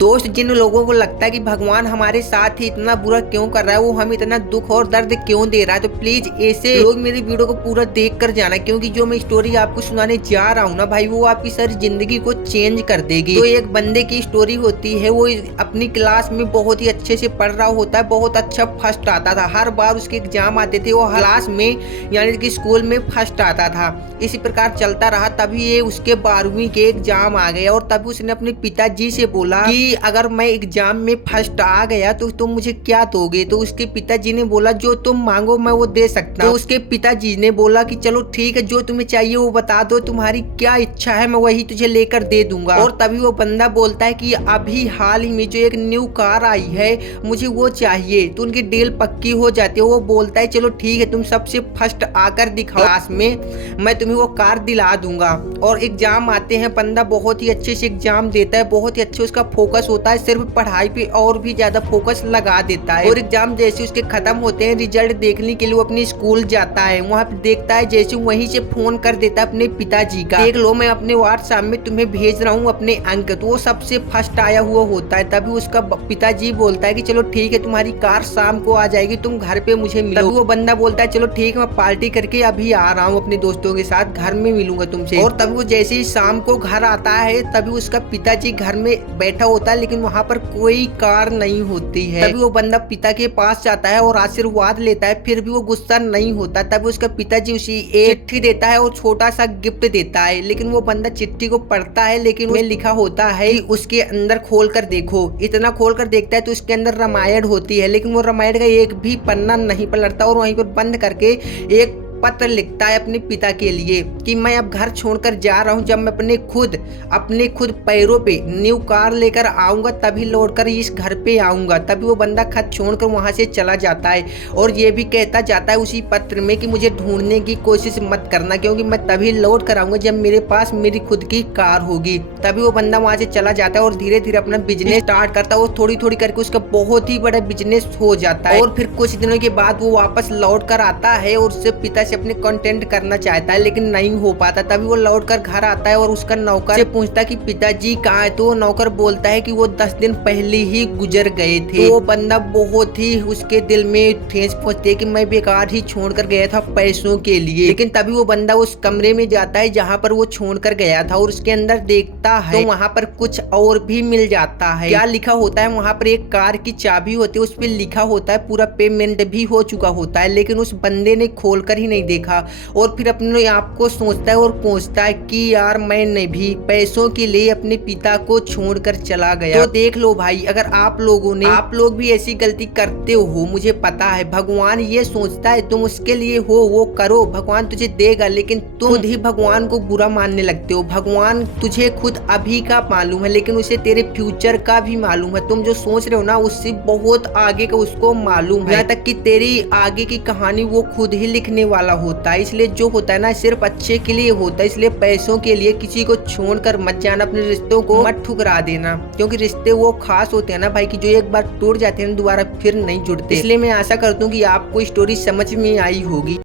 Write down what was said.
दोस्त, जिन लोगों को लगता है कि भगवान हमारे साथ ही इतना बुरा क्यों कर रहा है, वो हमें इतना दुख और दर्द क्यों दे रहा है, तो प्लीज ऐसे लोग मेरी वीडियो को पूरा देख कर जाना, क्योंकि जो मैं स्टोरी आपको सुनाने जा रहा हूँ ना भाई, वो आपकी सारी जिंदगी को चेंज कर देगी। तो एक बंदे की स्टोरी होती है, वो अपनी क्लास में बहुत ही अच्छे से पढ़ रहा होता है, बहुत अच्छा फर्स्ट आता था, हर बार उसके एग्जाम आते थे, वो क्लास में यानी कि स्कूल में फर्स्ट आता था। इसी प्रकार चलता रहा, तभी ये उसके 12वीं के एग्जाम आ गए और तभी उसने अपने पिताजी से बोला कि अगर मैं एग्जाम में फर्स्ट आ गया तो तुम मुझे क्या दोगे। तो उसके पिताजी ने बोला जो तुम मांगो मैं वो दे सकता हूँ। तो उसके पिताजी ने बोला कि चलो ठीक है, जो तुम्हें चाहिए वो बता दो, तुम्हारी क्या इच्छा है मैं वही तुझे लेकर दे दूंगा। और तभी वो बंदा बोलता है कि अभी हाल ही में जो एक न्यू कार आई है मुझे वो चाहिए। तो उनकी डील पक्की हो जाती है। वो बोलता है चलो ठीक है, तुम सबसे फर्स्ट आकर दिखाओ क्लास में, मैं तुम्हें वो कार दिला दूंगा। और एग्जाम आते हैं, बंदा बहुत ही अच्छे से एग्जाम देता है, बहुत ही अच्छे उसका फोकस होता है, सिर्फ पढ़ाई पे और भी ज्यादा फोकस लगा देता है। और एग्जाम जैसे उसके खत्म होते हैं, रिजल्ट देखने के लिए वो अपनी स्कूल जाता है। वहाँ पे देखता है जैसे वहीं से फोन कर देता है अपने पिताजी का, देख लो मैं अपने व्हाट्सएप में तुम्हें भेज रहा हूँ अपने अंक। तो वो सबसे फर्स्ट आया हुआ होता है। तभी उसका पिताजी बोलता है कि चलो ठीक है, तुम्हारी कार शाम को आ जाएगी, तुम घर पे मुझे मिलो। तभी वो बंदा बोलता है चलो ठीक है, मैं पार्टी करके अभी आ रहा हूँ अपने दोस्तों के साथ, घर में मिलूंगा तुमसे। और तभी वो जैसे ही शाम को घर आता है, तभी उसका पिताजी घर में बैठा होता है, लेकिन वहाँ पर कोई कार नहीं होती है। तभी वो बंदा पिता के पास जाता है और आशीर्वाद लेता है, फिर भी वो गुस्सा नहीं होता। तभी उसका पिताजी उसी एक चिट्ठी देता है और छोटा सा गिफ्ट देता है। लेकिन वो बंदा चिट्ठी को पढ़ता है, लेकिन उसमें लिखा होता है उसके अंदर खोल कर देखो। इतना खोल कर देखता है तो उसके अंदर रामायण होती है, लेकिन वो रामायण का एक भी पन्ना नहीं पलटता और वहीं पर बंद करके एक पत्र लिखता है अपने पिता के लिए कि मैं अब घर छोड़कर जा रहा हूँ, जब मैं अपने खुद पैरों पे न्यू कार लेकर आऊंगा तभी लौटकर इस घर पे आऊंगा। तभी वो बंदा खत छोड़कर वहां से चला जाता है और ये भी कहता जाता है उसी पत्र में कि मुझे ढूंढने की कोशिश मत करना, क्योंकि मैं तभी लौट कर आऊंगा जब मेरे पास मेरी खुद की कार होगी। तभी वो बंदा वहां से चला जाता है और धीरे धीरे अपना बिजनेस स्टार्ट करता है और थोड़ी थोड़ी करके उसका बहुत ही बड़ा बिजनेस हो जाता है। और फिर कुछ दिनों के बाद वो वापस लौट कर आता है और उससे पिता से अपने कंटेंट करना चाहता है, लेकिन नहीं हो पाता। तभी वो लौटकर घर आता है और उसका नौकर से पूछता है कि पिताजी कहाँ है। तो वो नौकर बोलता है कि वो 10 दिन पहले ही गुजर गए थे। तो वो बंदा बहुत ही उसके दिल में ठेस पहुंचती है कि मैं बेकार ही छोड़कर गया था पैसों के लिए। लेकिन तभी वो बंदा उस कमरे में जाता है जहाँ पर वो छोड़कर गया था और उसके अंदर देखता है तो वहाँ पर कुछ और भी मिल जाता है। क्या लिखा होता है वहाँ पर, एक कार की चाबी होती है, उस पर लिखा होता है पूरा पेमेंट भी हो चुका होता है, लेकिन उस बंदे ने खोलकर ही नहीं देखा। और फिर अपने आप को सोचता है और पूछता है कि यार मैंने भी पैसों के लिए अपने पिता को छोड़कर चला गया। तो देख लो भाई, अगर आप लोग भी ऐसी गलती करते हो, मुझे पता है भगवान ये सोचता है तुम उसके लिए हो वो करो, भगवान तुझे देगा, लेकिन तुम खुद ही भगवान को बुरा मानने लगते हो। भगवान तुझे खुद अभी का मालूम है, लेकिन उसे तेरे फ्यूचर का भी मालूम है। तुम जो सोच रहे हो ना उससे बहुत आगे का उसको मालूम है, यहाँ तक कि तेरी आगे की कहानी वो खुद ही लिखने वाला होता है। इसलिए जो होता है ना सिर्फ अच्छे के लिए होता है, इसलिए पैसों के लिए किसी को छोड़कर मत जाना, अपने रिश्तों को मत ठुकरा देना, क्योंकि रिश्ते वो खास होते हैं ना भाई कि जो एक बार टूट जाते हैं दोबारा फिर नहीं जुड़ते। इसलिए मैं आशा करता हूँ कि आपको स्टोरी समझ में आई होगी।